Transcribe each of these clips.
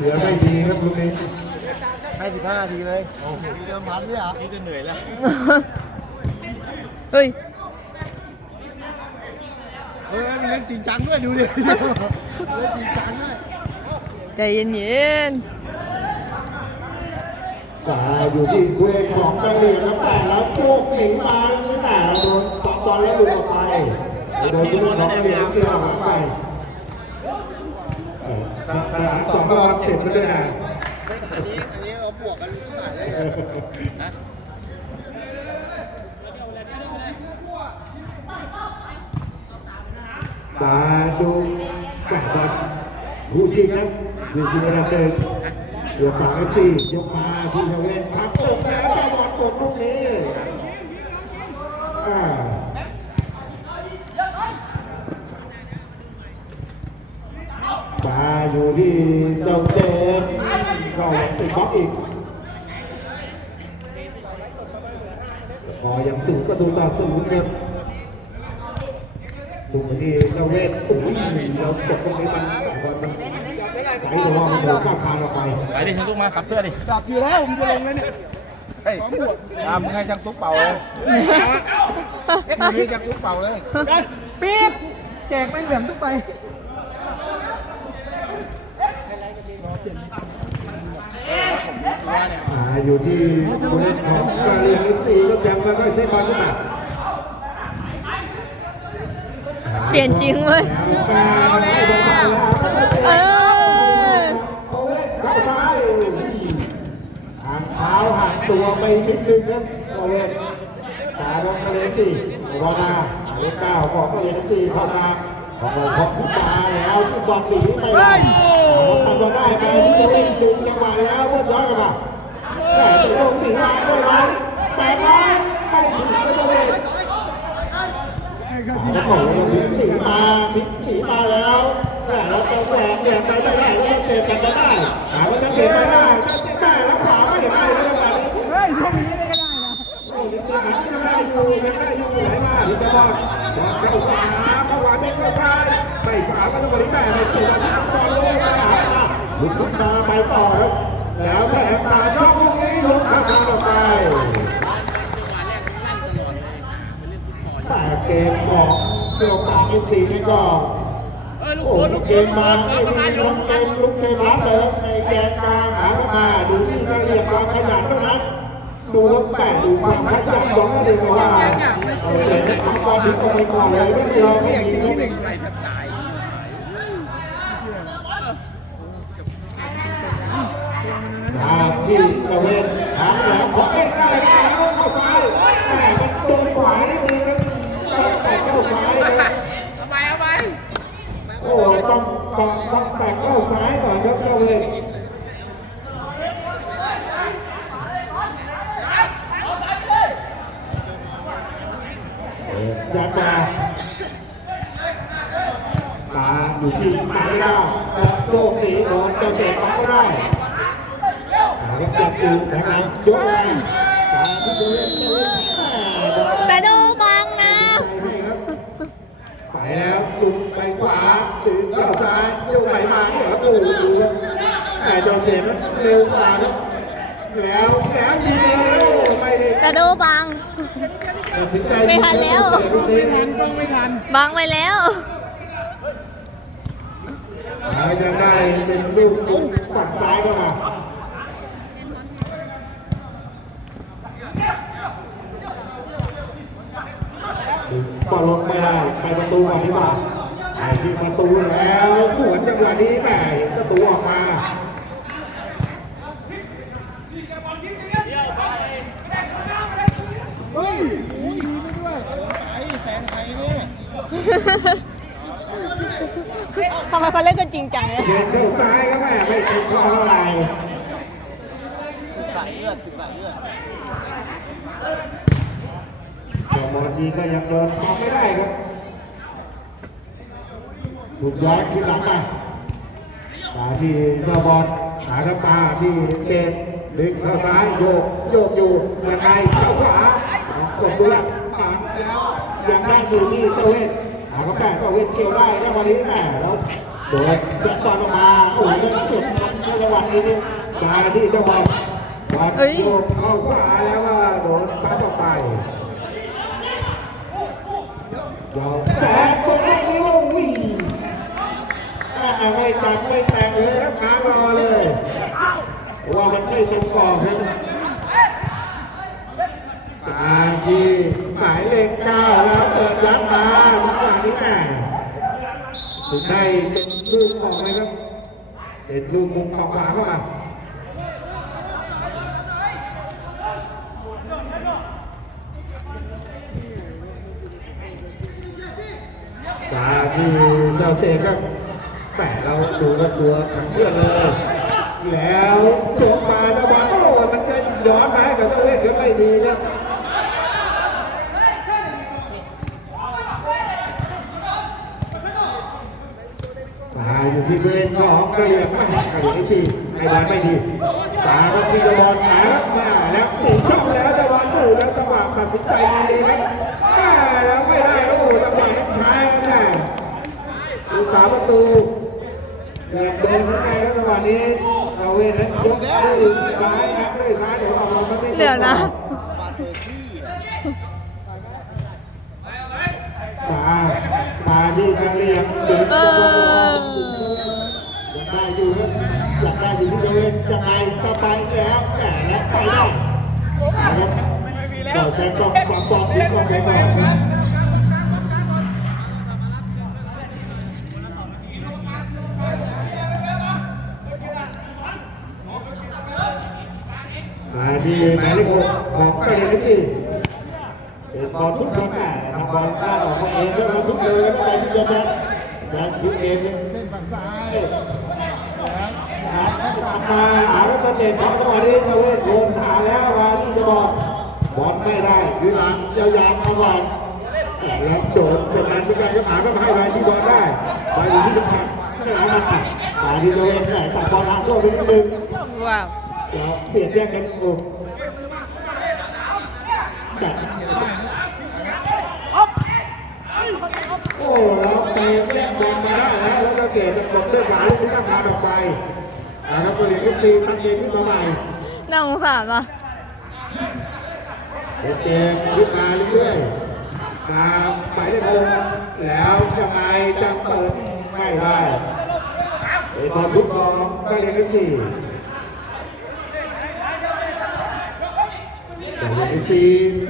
เสือไม่ดีครับลูกนี้ให้สิบห้าทีเลยโอ้โหเดิมพันเนี่ยเหรอนี่จะเหนื่อยแล้วเฮ้ยเฮ้ยมันเล่นจริงจังด้วยดูดิเล่นจริงจังด้วยใจเย็นตาอยู่ที่ผู้เล่นของกะเหรี่ยงครับแต่แล้วโยกหนีมาไม่แต่โดนตอกบอลแล้วหลุดออกไปโดนผู้เล่นของกะเหรี่ยงที่เอาหลังไป เออทหารสองบอลเจ็บกันด้วยนะอันนี้อันนี้เราบวกกันทุกหายเลยมาดูแบดบอลผู้ชิงครับผู้ชิงระดับหนึ่งยกมาเอฟซียกมาที่เทเวนพักตกแล้วเจ้าบอลกดลูกนี้อ่า มาอยู่ที่เจ้าเจนก็ยังติดบล็อกอีกพอยังสูงประตูต่อศูนย์ครับตรงนี้เจ้าเวทโอ้ยเราตกตรงนี้มันมันมันไอ้ตัวมันโดนก้าวคานออกไปไปดิฉันลุกมาขับเสื้อดิจับอยู่แล้วผมจะลงแล้วเนี่ยเฮ้ยตามให้ช่างตุ๊กเป่าเลยนี่ช่างตุ๊กเป่าเลยปี๊บแจกเป็นเหลี่ยมทุกไป อ่าอยู่ที่ผู้เล่นของกาเลียงเอฟซีก็ยังไม่ค่อยเซฟบอลขึ้นมาๆเปลี่ยนจริงเว้ยแล้วมาให้บอลมาแล้วเออโอ้ยเข้าซ้ายห่างเท้าห่างตัวไปนิดนึงครับโอเล่นตาดงกาเลียงเอฟซีวานาหมายเลขเก้าของกาเลียงเอฟซีเข้ามา ของเราของขึ้นมาแล้วที่บอลหนีไปเลยทำมาได้ไปที่จะเล่นดึงจังหวะแล้วเพื่อนย้อนกลับมาแต่จะโดนตีมาได้ไหมไปไหมไม่ถึงก็จะเล่นแล้วบอกว่าบิ๊กหนีมาบิ๊กหนีมาแล้วแต่เราต้องแฝงเนี่ยไปไม่ได้ก็เตะกันไม่ได้หาก็จะเตะไม่ได้จะเตะไม่ได้แล้วขาไม่ได้แล้วจังหวะนี้เฮ้ยทำอย่างนี้ได้ก็ได้นะโอ้ยหาจะได้อยู่ยังได้อยู่ไหนมาที่จะบอกบอกเข้าขวา เข้าขวาไม่เข้ายไม่ขวาก็ต้องบริแม่ไม่ติดทางบอลลงมาหาหลุดขึ้นมาไปต่อครับแล้วแสงตาช่องลูกนี้ลุดข้ามทางออกไปแต่เกมของเกี่ยวกับเอฟซีนี่ก็ลูกโอ้โหนลูกเกมมาไม่มีลงเกมลุกเกมรับเลยในแดนกลางหาเข้ามาดูที่กระเรียกความขยันเท่านั้น ดูแล้วแปะดูความขยันของกระเรียว่าเอาเตะทำความผิดออกไปก่อนเลยไม่ยอมไม่อยิงลูกหนึ่งไล่แทบตายทางที่ตะเวนทางแล้วขอเองได้แล้วเข้าซ้ายแม่มันโดนขวานิดนึงครับแต่เข้าซ้ายนะเอาไปเอาไปโอ้ต้องต้องต้องแตะเข้าซ้ายก่อนครับเจ้าเว รยัดมาอยู่ที่หมายเลขเก้าโยกหนีโดนเจ้าเตะปั๊บก็ได้หาครับจับอยู่นะครับยกเล่นจะเล่นแต่ดูบังนะไปแล้วลุกไปขวาตื่นเข้าซ้ายโยกไปมาเนี่ยครับโอ้โหดูครับแต่จอมเจมส์เร็วกว่าครับแล้วแล้วยิงแล้วไม่ได้แต่ดูบัง ไม่ทันแล้ว ไม่ทันต้องไม่ทันบังไปแล้วหาจะได้เป็นลูกลุกปัดซ้ายเข้ามาบอลลงไม่ได้ ไปประตูก่อนดีกว่าไปที่ประตูแล้วสวนจังหวะนี้แหม่ประตูออกมา เฮ้ยอุ้ยดีไปด้วยไอ้แฟนไทยเนี่ย ทำไมาเล่นกันจริงจังเลยเดินเข้าซ้ายครับแม่ไม่เต็มข้อเท่าไหร่ศึกสายเลือดศึกสายเลือดแต่บอลนี้ก็ยังโดนทำไม่ได้ครับถูกย้อนขึ้นหลังมามาที่เจ้าบอลหาครับมาที่เกมดึงเข้าซ้ายโยกโยกอยู่ยังไงเข้าขวากดดูแลปาแล้วยังได้อยู่ที่เจ้าเวทหาครับแม่เจ้าเวทเกี่ยวได้แล้ววันนี้แหมแล้ว โดนจับบอลออกมาโอ้ยยังเก็บในจังหวะนี้นี่มาที่เจ้าบอลบอลโยกเข้าขวาแล้วก็โดนปัดออกไปยอมแจกตรงนี้ว่าวิ่งไม่ตัดไม่แต่งเลยครับน้ำรอเลยว่ามันไม่ตรงกรอบครับตาทีหมายเลขเก้าแล้วเปิดรับมาจังหวะนี้แหละถึงได้เป็น ลูกออกเลยครับเป็นลูกมุมขวาเข้ามาตาที่เจ้าเตะก็แหมเราดูกับตัวทั้งเพื่อนเลย แล้วจบมาจังหวะโอ้มันจะย้อนมาให้กับเจ้าเวทก็ไม่ดีนะมา อยู่ที่บริเวณของกระเหลี่ยงไม่กระเหลี่ยงไอ้ทีไอ้บอลไม่ดีตาก็ที่จะบอลหามาแล้วตีช่องแล้วจังหวะดูแล้วจังหวะตัดสินใจดีๆครับมาแล้วไม่ได้โอ้โหจังหวะนั้นใช้ครับแม่ดูสามประตูเดินเดินเหมือนกันแล้วจังหวะนี้เอาเวทนั้นยกด้วยซ้ายครับด้วยซ้ายเดี๋ยวเอาเราไม่ได้เดี๋ยวนะบาดเปิดที่มามาที่ทางเรียงเดิน เออ ยังได้อยู่ครับยังได้อยู่ที่จะเวทยังไงก็ไปแล้วแหมแล้วไปได้นะครับ ต่อแต่ต้องปรับปรับที่กอนไปก่อนครับมาที่หมายเลขหกของกะเหรี่ยงที่เป็นบอลทุกคนอะทำบอลลากออกมาเองแล้วมาทุกเลยแล้วไปที่จะมาจะทุกเกมเลยฝั่งซ้ายมาหาแล้วตะเตะของจังหวะนี้เจเวทโดนหาแล้วมาที่จะบอล บอลไม่ได้คือหลังยาวๆมาก่อนแล้วโดนกดดันเหมือนกันก็หาก็ให้ไปที่บอลได้ไปอยู่ที่กำแพงไม่หามามาที่เจเวทไหนตัดบอลหาตัวไปนิดนึงว้าวเดี๋ยวเปลี่ยนแยกกันโอ้จัดโอ้แล้วไปแย่งบอลมาได้แล้วแล้วก็เกตกดด้วยขวาลูกนี้ก็พาออกไปนะครับก็เหลียงเอฟซีตั้งเกมขึ้นมาใหม่น่าสงสารอะ เป็นเกมขึ้นมาเรื่อยๆมามายเลขหกแล้วจะไงจะเปิดไม่ได้เป็นบอลทุกกองก็เหลียงเอฟซีแต่เหลียงเอฟซี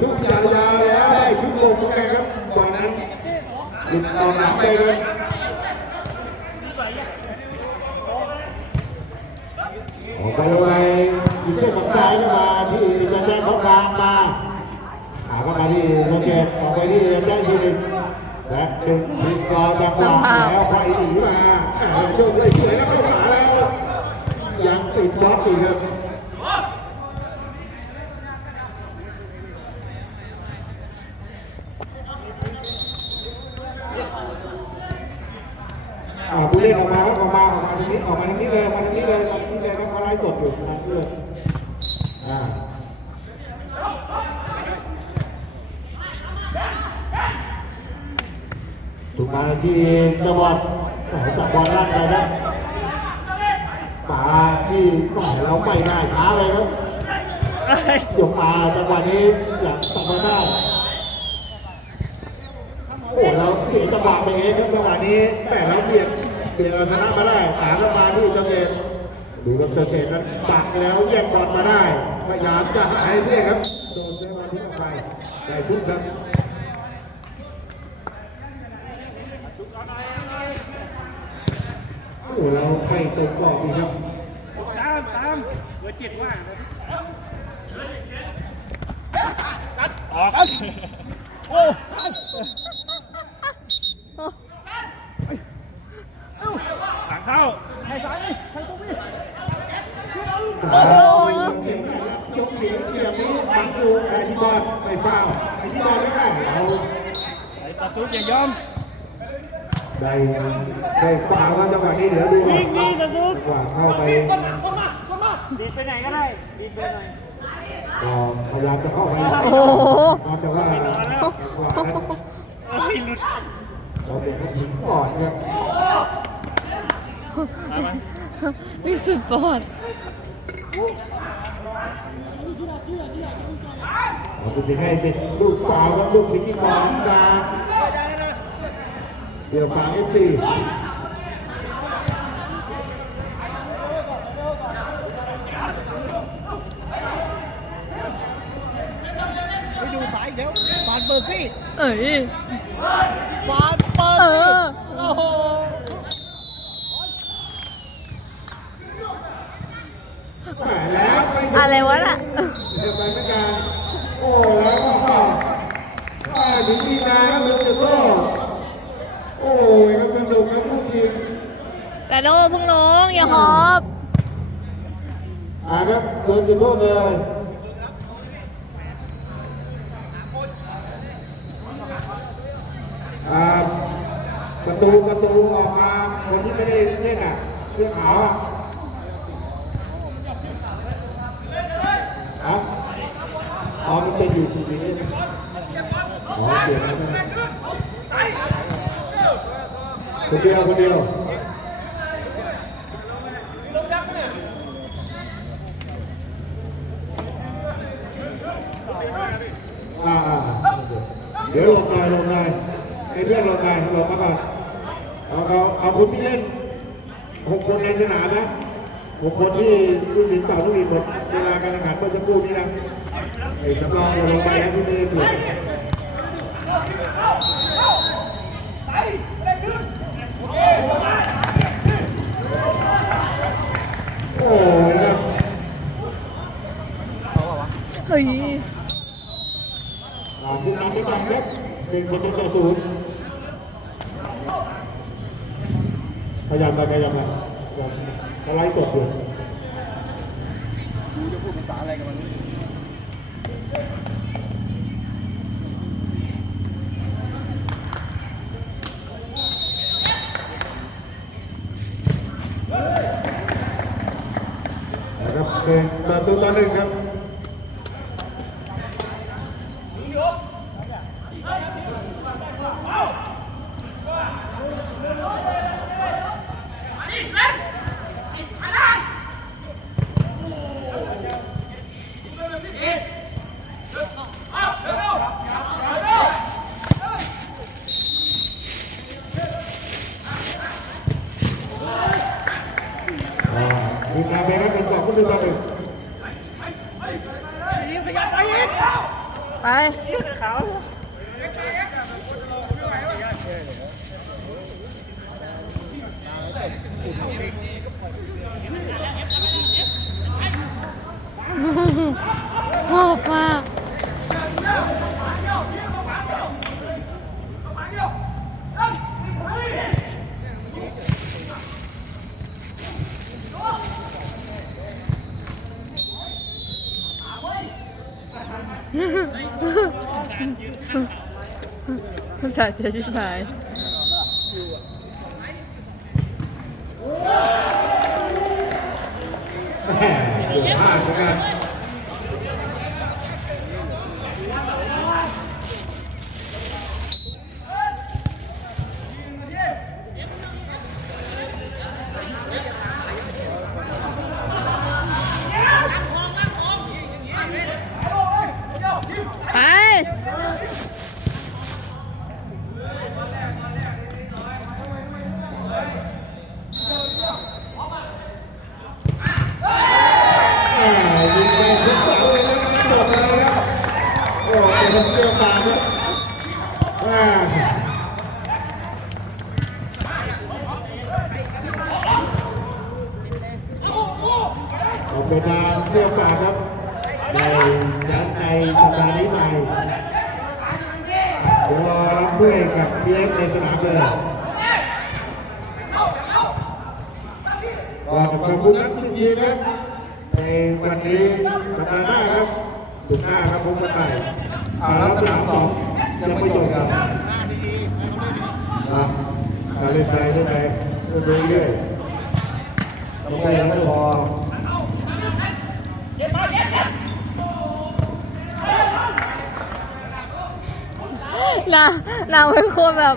ทุกยาวๆแล้วได้ทุกลมเหมือนกันครับตอนนั้นหลุดออกหลังไปครับออกไปลงไปอีกเส้นฝั่งซ้ายก็มาที่จะแจ้งเขากลางมาหาเข้ามาที่โรเจตออกไปที่แจ้งทีหนึ่งและดึงพลิกกอจังหวะแล้วไปหนีมาโยกเลยสวยแล้วเข้าขาแล้ว ยังติดบล็อกอีกครับผู้เล่นออกมาออกมาออกมาตรงนี้ออกมาตรงนี้เลยออกมาตรงนี้เลยออกมาตรงนี้เลยครับเขาไล่สดอยู่มาตรงนี้เลยอ่า ถูกมาที่จังหวัดจังหวัดนั่นไปครับป่าที่ปล่อยเราไม่ได้ช้าเลยครับยกมาจังหวะนี้อยากตัดมาได้โอ้เราเสียจังหวะไปเองครับจังหวะนี้แหมเราเบียดเบียดเราชนะมาได้หาเข้ามาที่เจ้าเกตดูครับเจ้าเกตนั้นปักแล้วแย่งบอลมาได้พยายามจะหาให้เพื่อนครับโดนได้มาที่ออกไปได้ทุกครับ โอ้เราไม่ตรงกรอบอีกครับตามตามเบอร์เจ็ดว่าออกโอ้หลังเข้าให้ซ้ายให้ตรงนี้โอ้ยยกหนีเกี่ยวนี้บังอยู่ไอ้ที่บอลไม่ฟาวไอ้ที่บอลไม่ได้เราไอ้ประตูอย่ายอม ได้ได้ฟาวแล้วจังหวะนี้เดี๋ยวดูก่อนยิงยิงประตูจังหวะเข้าไปเข้ามาเข้ามาเข้ามาดีดไปไหนก็ได้ดีดไปไหนก็พยายามจะเข้าไปโอ้โหแต่ว่าจังหวะนั้นเอ้ยหลุดเราเด็กมันถึงก่อนครับเอามาวิ่งสุดปอดเอาไปถึงให้เป็นลูกฟาวครับลูกพิธีกรดา เดี๋ยวฝากเอฟซีไปดูสายอีกแล้วฟานเบอร์ซี่เอ้ยฟานเบอร์เอซี่อโอ้โหแล้วไปอะไรวะน่ะเดี๋ยวไปไม่การโอ้แล้วก็อ่าถึงมีนาครับเรือจุดโทษ โอ้ยครับสนุกครับผู้ชิงแต่โดดพุ่งลง อย่าหอบอ่าครับโดนจุดโทษเลยอาประตูประตูออกมาคนที่ไม่ได้เล่นอะเสื้อขาวอะอ๋ออ๋อมันเป็นอยู่ตรงนี้ไหมอ๋อเปลี่ยนแล้วใช่ไหม คนเดียวคนเดียวอ่าเดี๋ยวลงน่อยลงน่อยให้เพื่อนลงน่อยลงมาก่อนเอาเอาเอาคนที่เล่นหกคนในสนามนะหกคนที่ผู้สินเป่าลูกอีกหมดเวลาการแข่งขันเมื่อสักครู่นี้นะไอ้สำรองจะลงไปนะที่ไม่ได้เปลี่ยน โอ้ยครับเฮ้ยอ่าคุณนำไปบังครับหนึ่งประตูต่อศูนย์ขยับไปขยับไปขยับไล่สดอยู่ดูจะพูดภาษาอะไรกันมัน ครับหนึ่งประตูต่อหนึ่งครับ ทีมงานเบครับเป็นสองประตูต่อหนึ่งไป สาเจะชิบหาย แหม่เกือบพลาดเหมือนกัน ไป แหม่ยิงไปทุกเสาเลยครับแล้วจบเลยครับโอ้เป็นเปรี้ยวปากครับอ่าเอาเป็นงานเปรี้ยวปากครับ ในชั้นในสัปดาห์นี้ใหม่ เดี๋ยวรอรับถ้วยกับเบียในสนาม เลยก็ขอบคุณนักสิทีครับ ในวันนี้สัปดาห์หน้าครับสุดหน้าครับพบกันใหม่อาแล้วสนามสองยังไม่จบครับครับการเล่นไปเล่นไปเรื่อยๆเรื่อยๆต้องไปแล้วไม่พอนานาเป็นคนแบบ